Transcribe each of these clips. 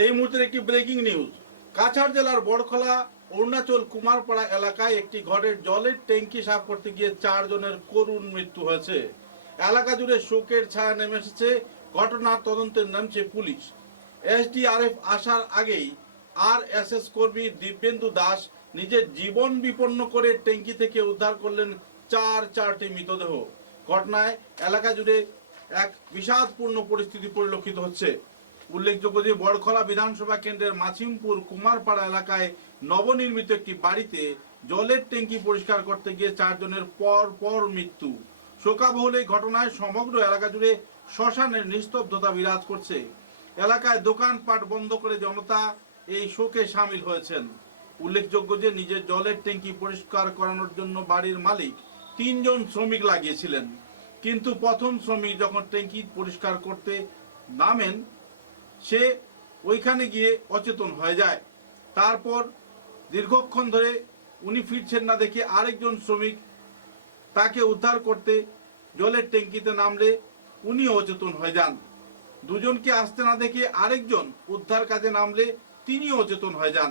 এই মুহূর্তের একটি ব্রেকিং নিউজ। কাছাড় জেলার বড়খলা অরুণাচল কুমারপাড়া এলাকায় একটি ঘরের জলের ট্যাঙ্কি সাফ করতে গিয়ে 4 জনের করুণ মৃত্যু হয়েছে। এলাকা জুড়ে শোকের ছায়া নেমে এসেছে। ঘটনার তদন্তে নামছে পুলিশ। এসডিআরএফ আসার আগেই আরএসএস কর্মী দিব্যেন্দু দাস নিজের জীবন বিপন্ন করে ট্যাঙ্কি থেকে উদ্ধার করলেন চারটি মৃতদেহ। ঘটনায় এলাকা জুড়ে এক বিষাদপূর্ণ পরিস্থিতি পরিলক্ষিত হচ্ছে। উল্লেখযোগ্য যে বড়খলা বিধানসভা কেন্দ্রের মাছিমপুর কুমারপাড়া এলাকায় নবনির্মিত একটি বাড়িতে জলের ট্যাঙ্কি পরিষ্কার করতে গিয়ে 4 জনের পর মৃত্যু। শোকাবহুল এই ঘটনায় সমগ্র এলাকা জুড়ে শ্মশানের নিস্তব্ধতা বিরাজ করছে। এলাকায় দোকানপাট বন্ধ করে জনতা এই শোকে সামিল হয়েছেন। উল্লেখযোগ্য যে নিজের জলের ট্যাঙ্কি পরিষ্কার করানোর জন্য বাড়ির মালিক 3 জন শ্রমিক লাগিয়েছিলেন, কিন্তু প্রথম শ্রমিক যখন ট্যাঙ্কি পরিষ্কার করতে নামেন সে ওইখানে গিয়ে অচেতন হয়ে যায়। তারপর দীর্ঘক্ষণ ধরে উনি ফিরছেন না দেখে আরেকজন শ্রমিক তাকে উদ্ধার করতে জলের ট্যাঙ্কিতে নামলে উনিও অচেতন হয়ে যান। দুজনকে আসতে না দেখে আরেকজন উদ্ধার কাজে নামলে তিনিও অচেতন হয়ে যান।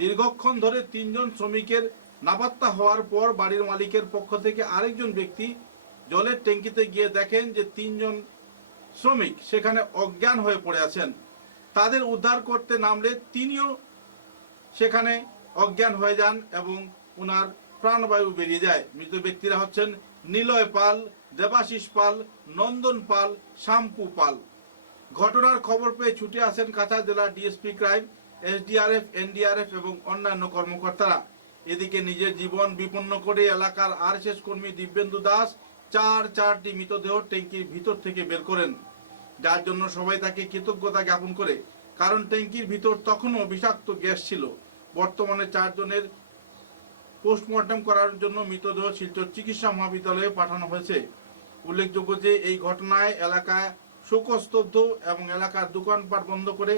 দীর্ঘক্ষণ ধরে 3 জন শ্রমিকের নাপাত্তা হওয়ার পর বাড়ির মালিকের পক্ষ থেকে আরেকজন ব্যক্তি জলের ট্যাঙ্কিতে গিয়ে দেখেন যে 3 জন শ্রমিক সেখানে অজ্ঞান হয়ে পড়ে আছেন। তাদের উদ্ধার করতে নামলে তিনিও সেখানে অজ্ঞান হয়ে যান এবং ওনার প্রাণবায়ু বেরিয়ে যায়। মৃত ব্যক্তিরা হচ্ছেন নিলয় পাল, দেবাশিস পাল, নন্দন পাল, শাম্পু পাল। ঘটনার খবর পেয়ে ছুটে আসেন কাছাড় জেলার ডিএসপি ক্রাইম, এসডিআরএফ, এনডিআরএফ এবং অন্যান্য কর্মকর্তারা। এদিকে নিজের জীবন বিপন্ন করে এলাকার আরএসএস কর্মী দিব্যেন্দু দাস চারটি মৃতদেহ ট্যাঙ্কির ভিতর থেকে বের করেন, যার জন্য সবাই তাকে কৃতজ্ঞতা জ্ঞাপন করে। কারণ ট্যাঙ্কির ভিতর তখনও বিষাক্ত গ্যাস ছিল। বর্তমানে 4 জনের পোস্টমর্টম করার জন্য মৃতদেহ শিলচর চিকিৎসা মহাবিদ্যালয়ে পাঠানো হয়েছে। উল্লেখযোগ্য যে এই ঘটনায় এলাকায় শোকস্তব্ধ এবং এলাকার দোকানপাট বন্ধ করে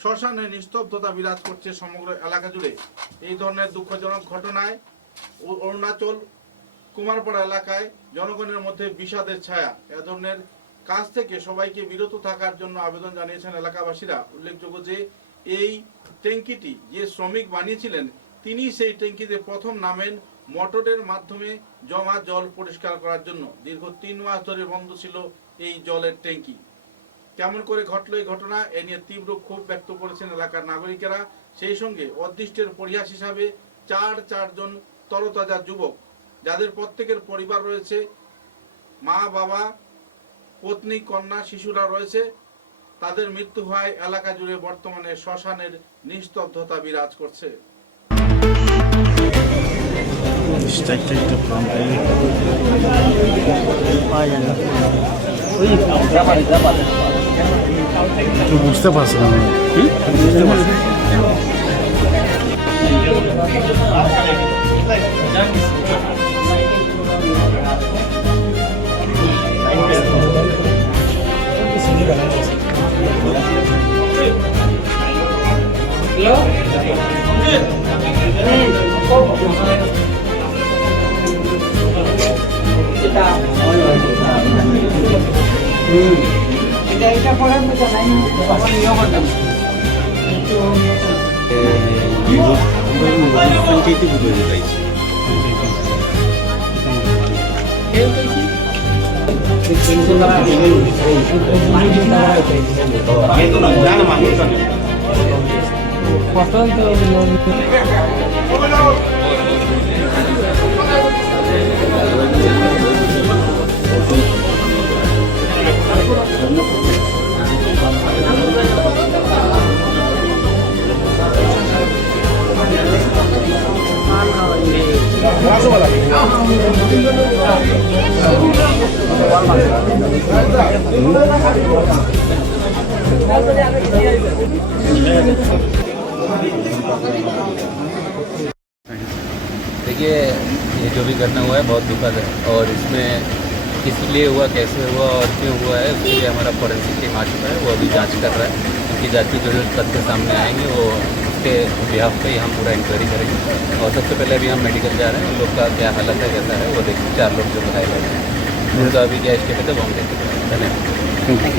শ্মশানে নিস্তব্ধতা বিরাজ করছে সমগ্র এলাকা জুড়ে। এই ধরনের দুঃখজনক ঘটনায় অরুণাচল কুমারপাড়া এলাকায় জনগণের মধ্যে বিষাদের ছায়া। এ ধরনের কাজ থেকে সবাইকে বিরত থাকার জন্য আবেদন জানিয়েছেন এলাকাবাসীরা। উল্লেখযোগ্য যে এই ট্যাঙ্কিটি যে শ্রমিক বানিয়েছিলেন তিনি সেই ট্যাঙ্কিতে প্রথম নামেন মোটরের মাধ্যমে জমা জল পরিষ্কার করার জন্য। দীর্ঘ 3 মাস ধরে বন্ধ ছিল এই জলের ট্যাঙ্কি। কেমন করে ঘটলো এই ঘটনা, এ নিয়ে তীব্র ক্ষোভ ব্যক্ত করেছেন এলাকার নাগরিকেরা। সেই সঙ্গে অদৃষ্টের পরিহাস হিসাবে 4 জন তরতাজা যুবক, যাদের প্রত্যেকের পরিবার রয়েছে, মা বাবা, পত্নী, কন্যা, শিশুরা রয়েছে, তাদের মৃত্যু হয় এলাকা জুড়ে বর্তমানে শ্মশানের নিস্তব্ধতা বিরাজ করছে। বুঝতে পারছি না, বুঝতে পারছি। देखिए, ये जो भी घटना हुआ है बहुत दुखद है और इसमें किस लिए हुआ, कैसे हुआ और क्यों हुआ है उसके लिए हमारा फॉरेंसिक टीम आ चुका है। वो अभी जांच कर रहा है। उनकी जांच की जो तथ्य सामने आएंगे वो उसके बिहाफ पे हम पूरा इंक्वायरी करेंगे। और सबसे पहले अभी हम मेडिकल जा रहे हैं, उन लोग का क्या हालत है, कैसा है वो देखें। 4 लोग जो बताए गए हैं उनका अभी क्या स्टेट है वो हम देखेंगे। धन्यवाद।